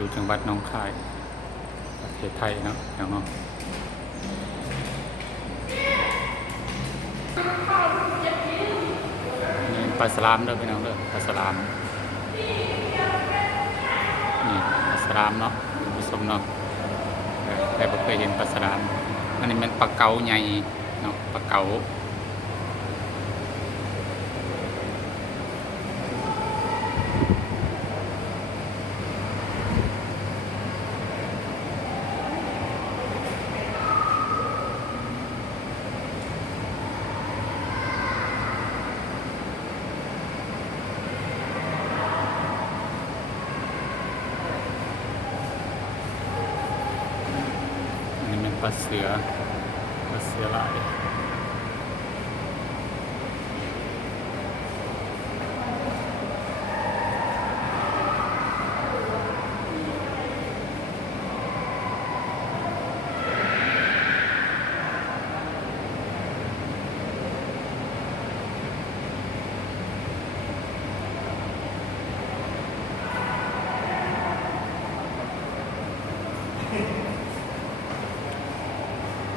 อยู่จังหวัดหนองคายประเทศไทยเนาะพี่น้องนี่ปลาสลามเด้อพี่น้องเด้อปลาสลามนี่ปลาสลามเนาะคุณผู้ชมเนาะแต่บ่เคยเห็นปลาสลามอันนี้มันปลาเก๋าใหญ่เนาะปลาเก๋าอันนี้มันปลาเสือลาย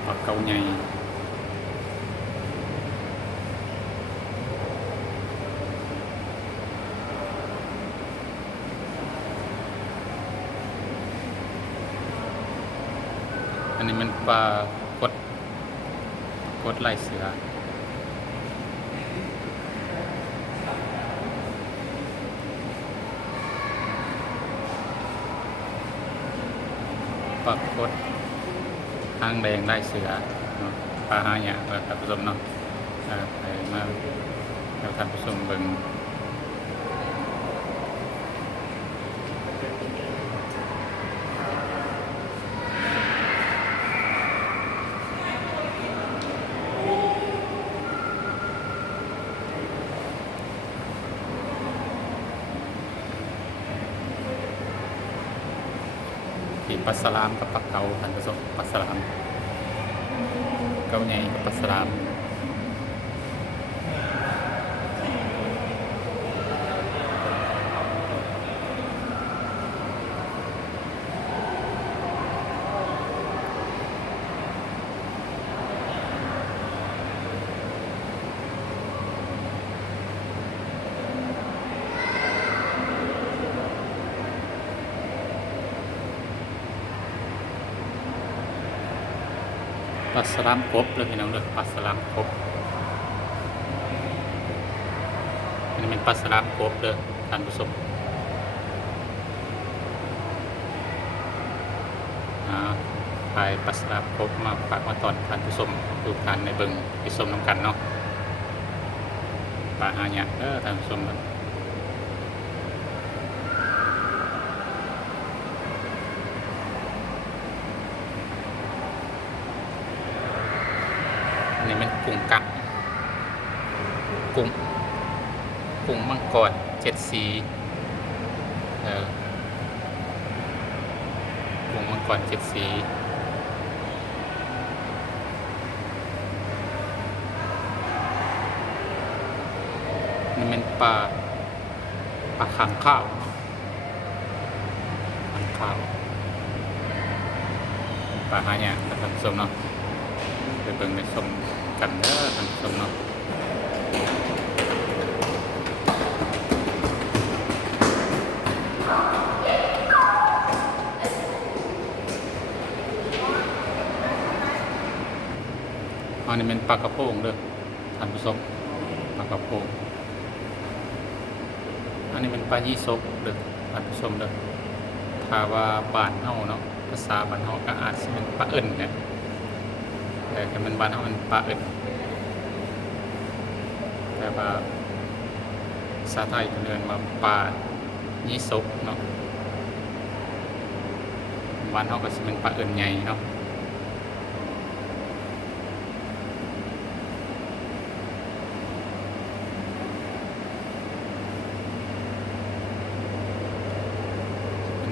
ปลาเก๋าใหญ่อันนี้มันปลากดลายเสือปลากดหางแดงลายเสือเนาะปลาหายากท่านผู้ชมเนาะไปมาแล้วท่านผู้ชมเบิ่งที่ปลาสลามกับปลาเก๋าท่านผู้ชมปลาสลามเก๋าใหญ่กับปลาสลามปลาสลามกบเลยพี่น้องเด้อปลาสลามกบอันนี้เป็นปลาสลามกบเด้อท่านผู้ชมไปปลาสลามกบมาฝากมาตอนท่านผู้ชมดูกันในเบิ่งที่ชมน้ำกันเนาะปลาหายากท่านผู้ชมอันนี้มันกุ้งกักกุ้งมังกร7 สีกุ้งมังกร7 สีนี่เป็นปลาขังข้าวปลาหายากท่านผู้ชมเนาะไปเบิ่งในชมกันเด้อท่านผู้ชมเนาะอันนี้เป็นปลากระโปงเด้อท่านผู้ชมปลากระโปงอันนี้เป็นปลายี่สกเด้อท่านผู้ชมเด้อถ้าว่าบ้านเฮาเนาะภาษาบ้านเฮาก็อาจสิเป็นปลาเอิ้นเนี่ยแต่มันบ้านเฮามันปลาเอิ้นแต่ว่าภาษาไทยเรียกว่าปลายี่สกเนาะบ้านเฮาก็สิเป็นปลาเอิ้นใหญ่เนาะ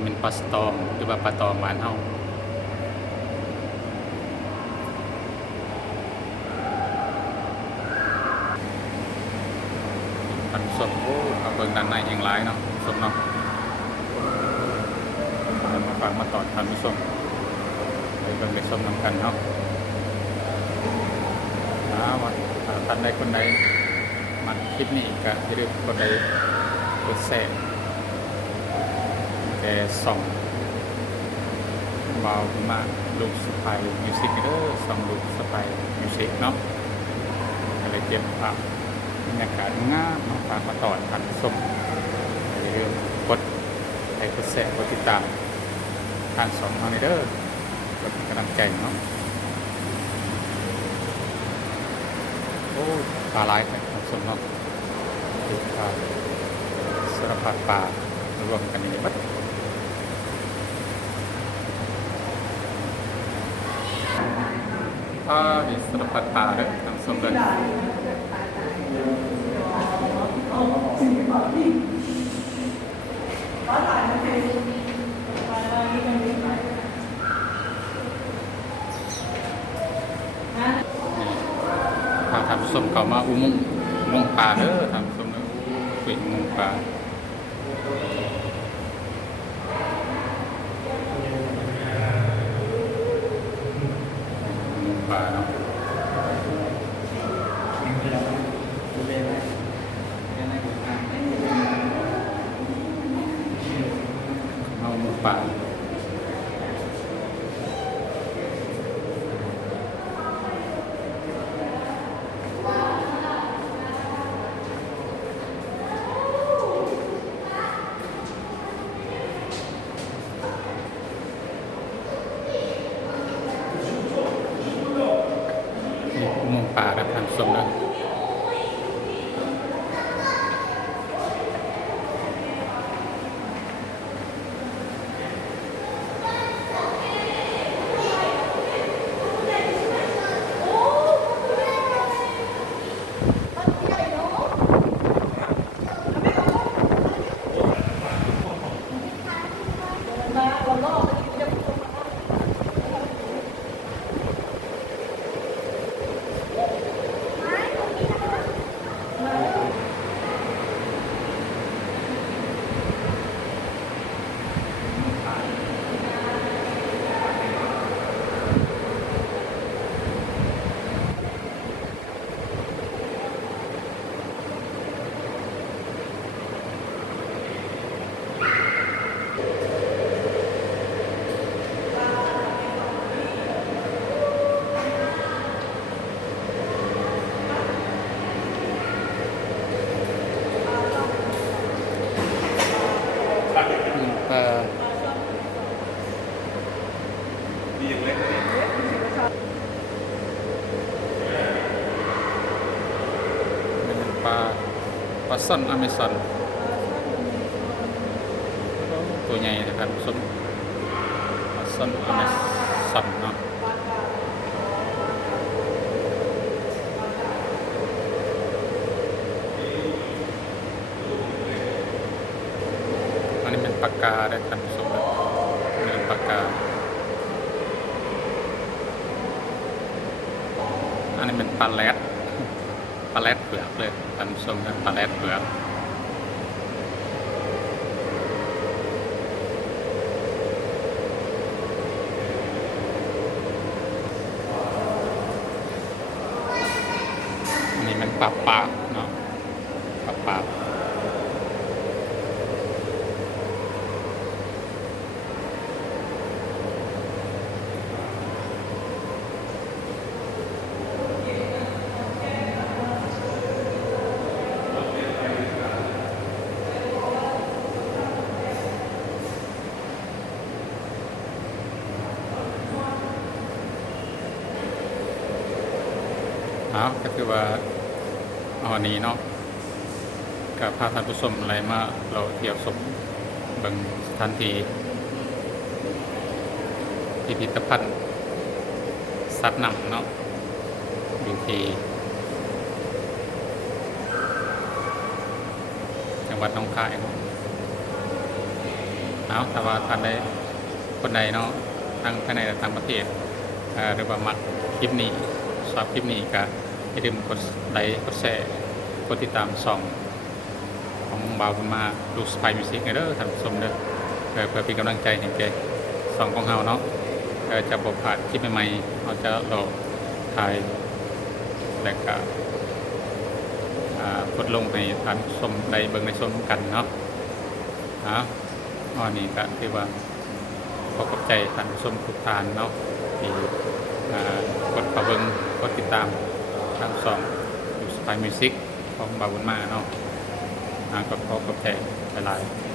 เป็นปลาสตอมหรือว่าปลาตอมบ้านเฮาท่านผู้ชมเอาเบิ่งด้านในอย่างไรเนาะสมเนาะ ฝากมาตอนท่านผู้ชมไปเบิ่งไปชมนำกันเนาะว่าท่านใดคนใดมันคลิปนี้ก็อย่าลืมกดไลค์กดแชร์แต่ส่องเบาขึ้นมาลูกสไปมิวสิกเด้อส่องลูกสไปมิวสิกเนาะอะไรเก็บภาพบรรยากาศงามเนาะฝากมาตอนท่านผู้ชมอย่าลืมกดไลค์กดแชร์กดติดตามทางสองทางเด้อกดเป็นกำลังใจเนาะโอ้ปลาไหลไปท่านผู้ชมเนาะดูปลาสารพัดปลารวมกันในบัดมีสารพัดปลาด้วยท่านผู้ชมเลยพาท่านผู้ชมเข้ามาอุโมงค์ปลาเด้อท่านผู้ชมเด้อเป็นอุโมงค์ปลาปลาเนาะเอาหมูป่าอุโมงค์ป่าครับท่านผู้ชมเนาะปลาเป็นปลาซ่อนอเมซอนตัวใหญ่นะครับสมปลาซ่อนอเมซอนเนาะอันนี้เป็นปลากาได้ครับสมเนื้อปลากาอันนี้เป็นปลาแรดปลาแรดเผือกเลยท่านผู้ชมนะปลาแรดเผือกอันนี้มันปลาปากเนาะปลาปากก็คือว่าอันนี้เนาะกับพาท่านผู้ชมอะไรมาเราเที่ยวชมบางสถานที่พิพิธภัณฑ์สัตว์นำเนาะอยู่ที่จังหวัดหนองคายเนาะแต่ว่าท่านใดคนใดเนาะทั้งภายในและต่างประเทศหรือว่ามักคลิปนี้ชอบคลิปนี้ก็อย่าลืมกดไลค์กดแชร์กดติดตามช่องของบ่าวบุญมาลูกสไปมิวสิกเด้อท่านผู้ชมเด้อเพื่อเป็นกำลังใจให้แก ช่องของเราเนาะจะบ่พลาดคลิปใหม่ๆเราจะรอถ่ายและก็กดลงให้ท่านชมได้เบิ่งได้ชมกันเนาะอันนี้ก็ถือว่าขอขอบใจท่านผู้ชมทุกท่านเนาะที่กดเข้าเบิ่งกดติดตามทางช่องยูสไปมิวสิกของบาบุญมาเนาะก็ขอขอบใจหลายๆ